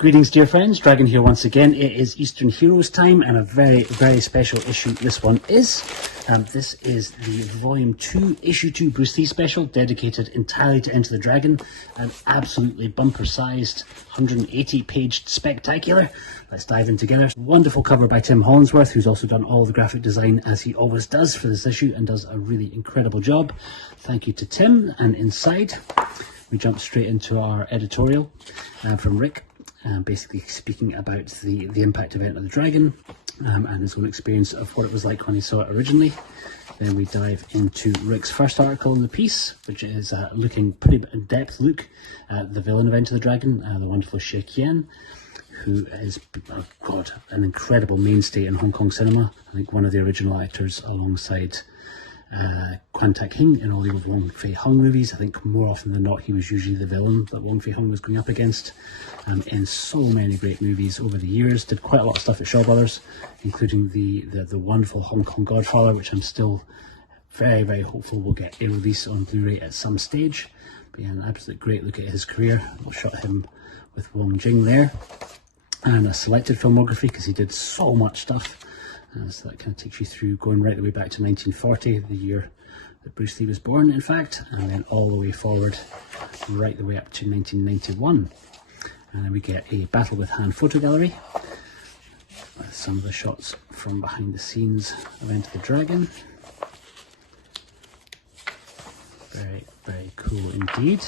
Greetings, dear friends. Dragon here once again. It is Eastern Heroes time, and a very, very special issue this one is. This is the Volume 2, Issue 2 Bruce Lee special, dedicated entirely to Enter the Dragon. An absolutely bumper-sized, 180-page spectacular. Let's dive in together. Wonderful cover by Tim Hollingsworth, who's also done all the graphic design, as he always does for this issue, and does a really incredible job. Thank you to Tim. And inside, we jump straight into our editorial from Rick. Basically speaking about the impact of Enter the Dragon and his own experience of what it was like when he saw it originally. Then we dive into Rick's first article in the piece, which is looking pretty in-depth look at the villain of Enter the Dragon, the wonderful Xie Qian, who is, oh God, an incredible mainstay in Hong Kong cinema. I think one of the original actors alongside Quan Tak Hing in all the old Wong Fei Hung movies. I think more often than not he was usually the villain that Wong Fei Hung was going up against in so many great movies over the years. Did quite a lot of stuff at Shaw Brothers, including the wonderful Hong Kong Godfather, which I'm still very, very hopeful will get a release on Blu-ray at some stage. But yeah, an absolute great look at his career. We'll shot him with Wong Jing there, and a selected filmography because he did so much stuff. So that kind of takes you through, going right the way back to 1940, the year that Bruce Lee was born, in fact, and then all the way forward, right the way up to 1991. And then we get a Battle with Han photo gallery, with some of the shots from behind the scenes of Enter the Dragon. Very, very cool indeed.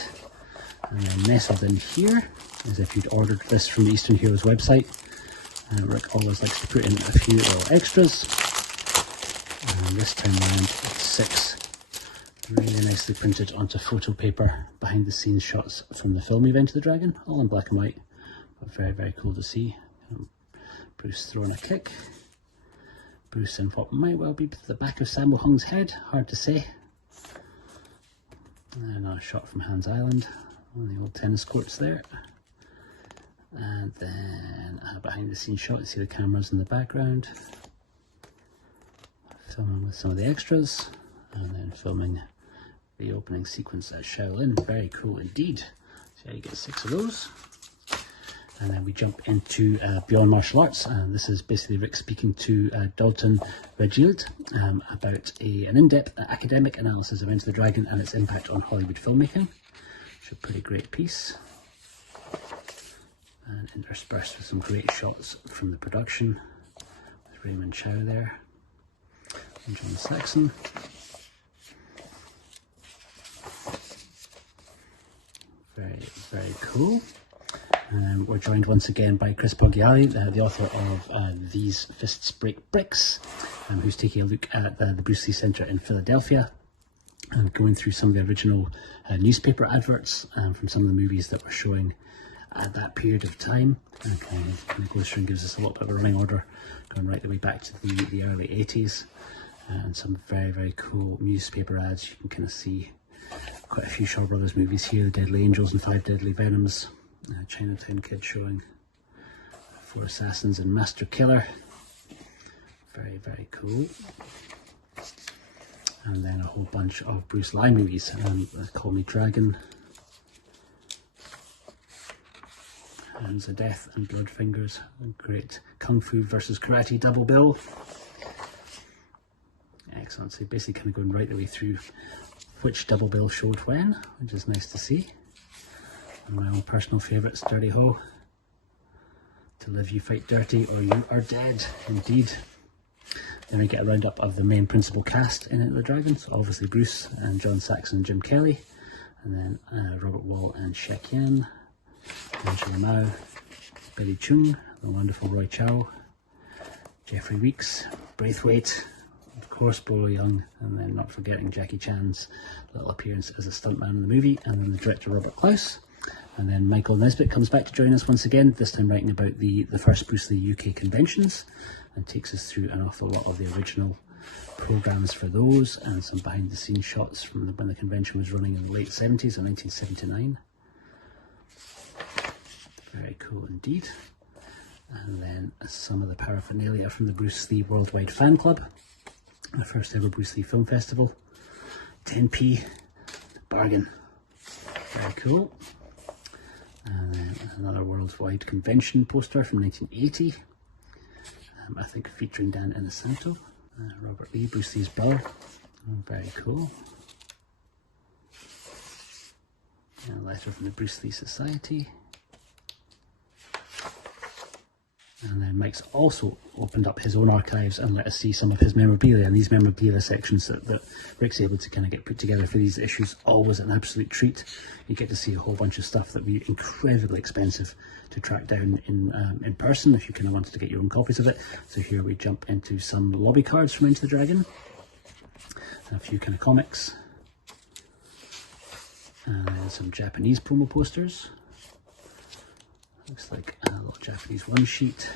And then nestled in here, as if you'd ordered this from the Eastern Heroes website. Rick always likes to put in a few little extras, and this time around it's 6 really nicely printed onto photo paper behind the scenes shots from the film Enter the Dragon, all in black and white, but very, very cool to see. Bruce throwing a kick, Bruce in what might well be the back of Sammo Hung's head, hard to say. And another shot from Hans Island on the old tennis courts there. And then a behind the scenes shot, you see the cameras in the background, filming with some of the extras, and then filming the opening sequence at Shaolin. Very cool indeed. So yeah, you get 6 of those. And then we jump into Beyond Martial Arts, and this is basically Rick speaking to Dalton Regild about an in-depth academic analysis of Enter the Dragon and its impact on Hollywood filmmaking. It's a pretty great piece. And interspersed with some great shots from the production, with Raymond Chow there, and John Saxon. Very, very cool. And we're joined once again by Chris Poggiali, the author of These Fists Break Bricks, who's taking a look at the Bruce Lee Center in Philadelphia, and going through some of the original newspaper adverts from some of the movies that were showing at that period of time, and kind of goes through and gives us a little bit of a running order, going right the way back to the early 80s, and some very, very cool newspaper ads. You can kind of see quite a few Shaw Brothers movies here, The Deadly Angels and 5 Deadly Venoms, Chinatown Kid showing 4 Assassins and Master Killer. Very, very cool. And then a whole bunch of Bruce Lee movies, Call Me Dragon, Hands of Death and Blood Fingers, a great Kung Fu versus Karate double bill. Excellent, so basically kind of going right the way through which double bill showed when, which is nice to see. And my own personal favourites, Dirty Ho, To Live You Fight Dirty or You Are Dead, indeed. Then we get a roundup of the main principal cast in Enter the Dragon, so obviously Bruce and John Saxon and Jim Kelly, and then Robert Wall and Xie Qian, Angela Mao, Billy Chung, the wonderful Roy Chow, Jeffrey Weeks, Braithwaite, of course Bolo Young, and then not forgetting Jackie Chan's little appearance as a stuntman in the movie, and then the director Robert Klaus. And then Michael Nesbitt comes back to join us once again, this time writing about the first Bruce Lee UK conventions, and takes us through an awful lot of the original programs for those, and some behind the scenes shots from when the convention was running in the late 70s or 1979. Very cool indeed. And then some of the paraphernalia from the Bruce Lee Worldwide Fan Club, the first ever Bruce Lee Film Festival. 10p, bargain. Very cool. And then Another worldwide convention poster from 1980. I think featuring Dan Inosanto, Robert Lee, Bruce Lee's brother. Very cool. And a letter from the Bruce Lee Society. And then Mike's also opened up his own archives and let us see some of his memorabilia. And these memorabilia sections that Rick's able to kind of get put together for these issues, always an absolute treat. You get to see a whole bunch of stuff that would be incredibly expensive to track down in person if you kind of wanted to get your own copies of it. So here we jump into some lobby cards from Enter the Dragon, and a few kind of comics, and some Japanese promo posters. Looks like a little Japanese one sheet,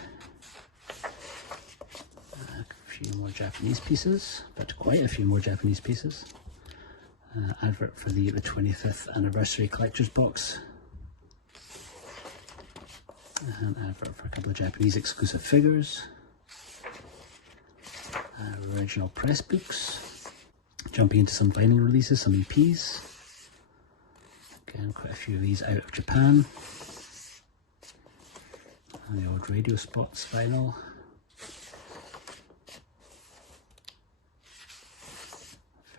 a few more Japanese pieces, but quite a few more Japanese pieces. Advert for the 25th anniversary collector's box, an advert for a couple of Japanese exclusive figures, original press books, jumping into some vinyl releases, some EPs, again quite a few of these out of Japan. And the old radio spots vinyl.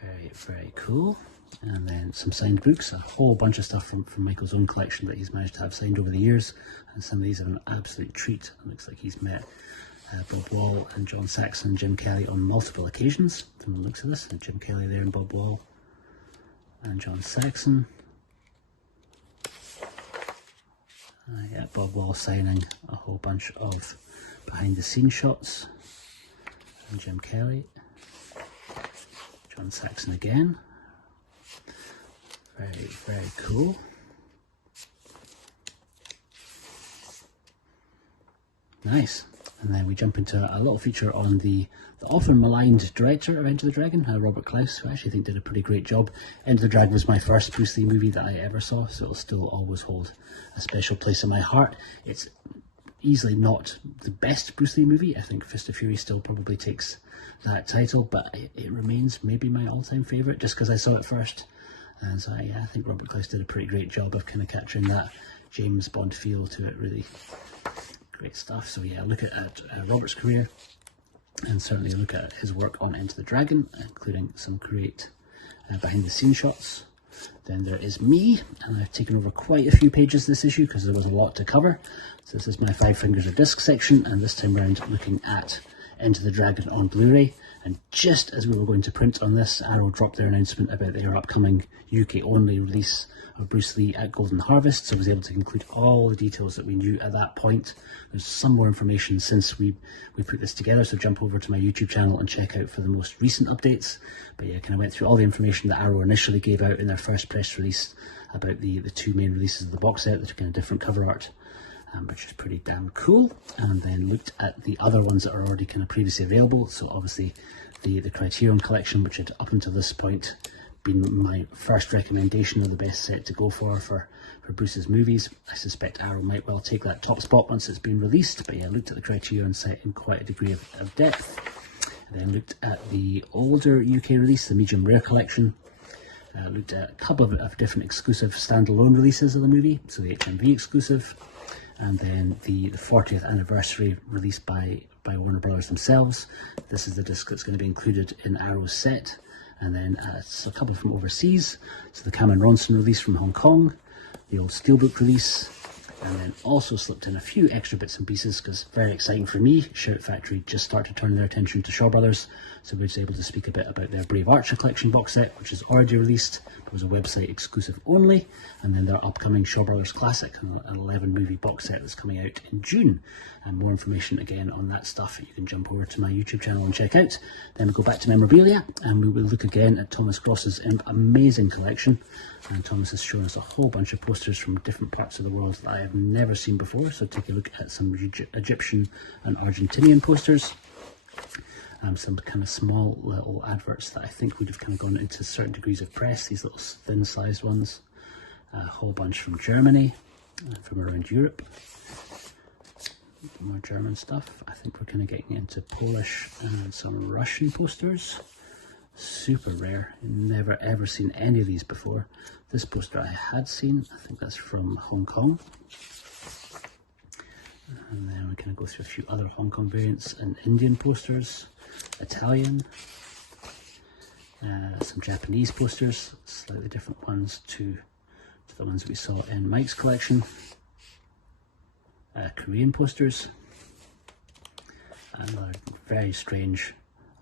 Very, very cool. And then some signed books, a whole bunch of stuff from Michael's own collection that he's managed to have signed over the years. And some of these are an absolute treat. It looks like he's met Bob Wall and John Saxon and Jim Kelly on multiple occasions from the looks of this. And Jim Kelly there and Bob Wall and John Saxon. Yeah, Bob Wall signing a whole bunch of behind the scenes shots, and Jim Kelly, John Saxon again. Very, very cool. Nice. And then we jump into a little feature on the often maligned director of Enter the Dragon, Robert Klaus, who I actually think did a pretty great job. Enter the Dragon was my first Bruce Lee movie that I ever saw, so it'll still always hold a special place in my heart. It's easily not the best Bruce Lee movie. I think Fist of Fury still probably takes that title, but it remains maybe my all-time favourite just because I saw it first. And so I think Robert Klaus did a pretty great job of kind of capturing that James Bond feel to it, really. Great stuff. So yeah, look at Robert's career, and certainly look at his work on Enter the Dragon, including some great behind the scenes shots. Then there is me, and I've taken over quite a few pages this issue because there was a lot to cover. So this is my 5 Fingers of Disc section, and this time round looking at Enter the Dragon on Blu-ray. And just as we were going to print on this, Arrow dropped their announcement about their upcoming UK only release of Bruce Lee at Golden Harvest, so I was able to include all the details that we knew at that point. There's some more information since we put this together, so jump over to my YouTube channel and check out for the most recent updates. But yeah, kind of went through all the information that Arrow initially gave out in their first press release about the 2 main releases of the box set, the kind of different cover art, which is pretty damn cool. And then looked at the other ones that are already kind of previously available. So obviously the Criterion collection, which had up until this point been my first recommendation of the best set to go for Bruce's movies. I suspect Arrow might well take that top spot once it's been released, but yeah, looked at the Criterion set in quite a degree of depth. And then looked at the older UK release, the medium rare collection. Looked at a couple of different exclusive standalone releases of the movie, so the HMV exclusive, and then the 40th anniversary released by Warner Brothers themselves. This is the disc that's going to be included in Arrow's set. And then a couple from overseas, so the Cameron Ronson release from Hong Kong, the old Steelbook release, and then also slipped in a few extra bits and pieces because very exciting for me. Shout Factory just started turning their attention to Shaw Brothers, so we were able to speak a bit about their Brave Archer collection box set, which is already released, but was a website exclusive only, and then their upcoming Shaw Brothers Classic, an 11 movie box set that's coming out in June. And more information again on that stuff you can jump over to my YouTube channel and check out. Then we'll go back to memorabilia and we will look again at Thomas Gross's amazing collection. And Thomas has shown us a whole bunch of posters from different parts of the world that I have never seen before. So take a look at some Egyptian and Argentinian posters. Some kind of small little adverts that I think would have kind of gone into certain degrees of press, these little thin sized ones. A whole bunch from Germany, from around Europe. More German stuff. I think we're kind of getting into Polish and some Russian posters. Super rare. Never ever seen any of these before. This poster I had seen. I think that's from Hong Kong. And then we kind of go through a few other Hong Kong variants and Indian posters, Italian, some Japanese posters, slightly different ones to the ones we saw in Mike's collection, Korean posters, another very strange,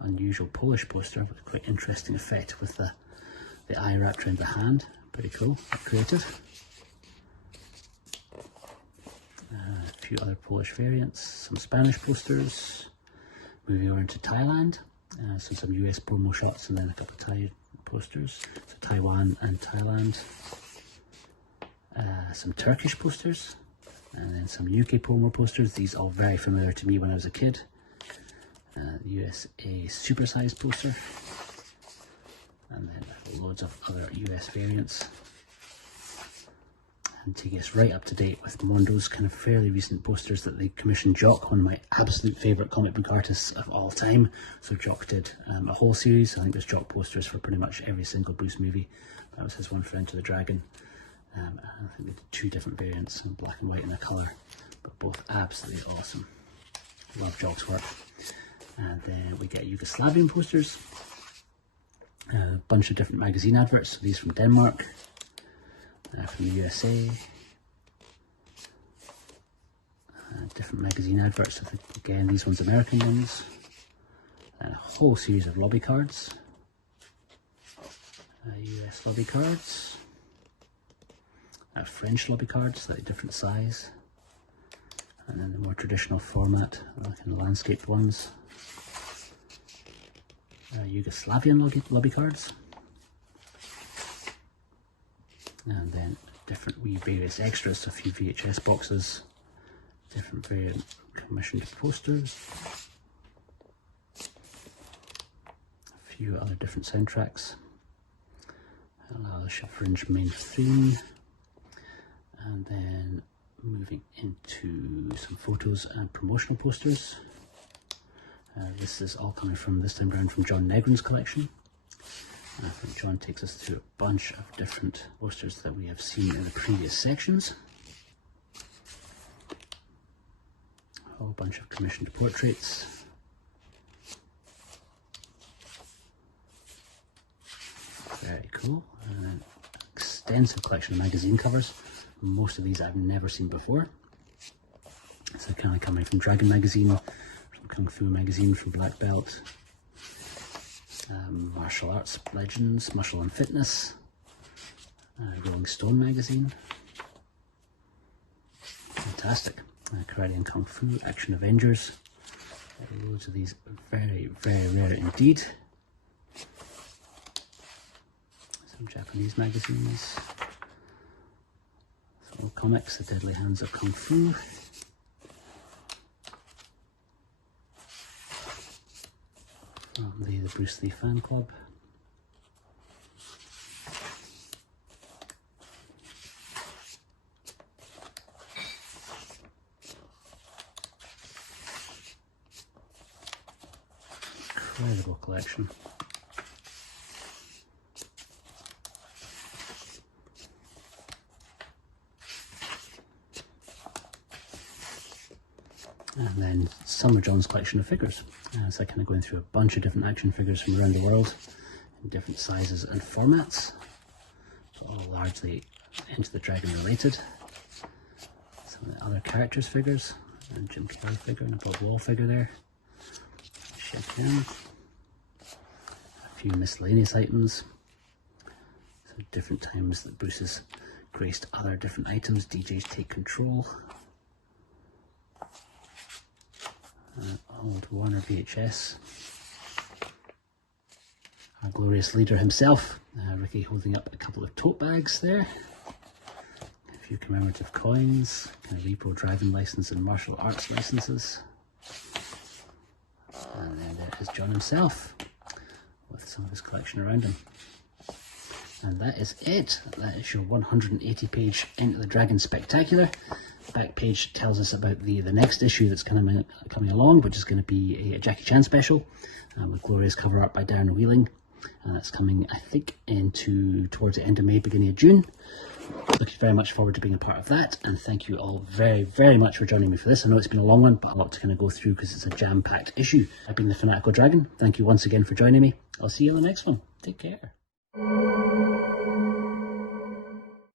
unusual Polish poster with a quite interesting effect with the eye wrapped around the hand. Pretty cool, creative. A few other Polish variants, some Spanish posters. Moving over to Thailand, so some US promo shots and then a couple of Thai posters. So Taiwan and Thailand. Some Turkish posters, and then some UK promo posters. These all very familiar to me when I was a kid. USA supersized poster, and then loads of other US variants. And to get us right up to date with Mondo's kind of fairly recent posters that they commissioned Jock, one of my absolute favourite comic book artists of all time. So Jock did a whole series. I think there's Jock posters for pretty much every single Bruce movie. That was his one for Enter the Dragon. I think they did 2 different variants, in black and white and a colour, but both absolutely awesome. Love Jock's work. And then we get Yugoslavian posters, a bunch of different magazine adverts. So these from Denmark, from the USA, different magazine adverts. I think, again, these ones American ones, and a whole series of lobby cards, US lobby cards, French lobby cards, slightly different size, and then the more traditional format, like in the landscaped ones, Yugoslavian lobby cards, and then different various extras, a few VHS boxes, different variant commissioned posters, a few other different soundtracks, the Fringe main theme, and then moving into some photos and promotional posters. This is all coming from, this time around, from John Negrin's collection. I think John takes us through a bunch of different posters that we have seen in the previous sections. A whole bunch of commissioned portraits. Very cool. Extensive collection of magazine covers. Most of these I've never seen before. So kind of coming from Dragon Magazine, from Kung Fu Magazine, from Black Belt, Martial Arts Legends, Muscle and Fitness, Rolling Stone Magazine. Fantastic. Karate and Kung Fu, Action Avengers. Loads of these, very, very rare indeed. Some Japanese magazines. Some comics, The Deadly Hands of Kung Fu. From the Bruce Lee Fan Club. Incredible collection. And then some of John's collection of figures. So kind of going through a bunch of different action figures from around the world in different sizes and formats. So all largely Enter the Dragon related. Some of the other characters figures, and Jim Carrey figure and a Bob Wall figure there. Shed Him. A few miscellaneous items. So different times that Bruce has graced other different items. DJs Take Control. Old Warner VHS. Our glorious leader himself, Ricky, holding up a couple of tote bags there. A few commemorative coins, kind of repo driving license and martial arts licenses. And then there is John himself with some of his collection around him. And that is it. That is your 180-page Enter the Dragon Spectacular. Back page tells us about the next issue that's kind of coming along, which is going to be a Jackie Chan special with glorious cover art by Darren Wheeling. and that's coming, I think, towards the end of May, beginning of June. Looking very much forward to being a part of that, and thank you all very, very much for joining me for this. I know it's been a long one, but a lot to kind of go through because it's a jam-packed issue. I've been the Fanatical Dragon. Thank you once again for joining me. I'll see you on the next one. Take care.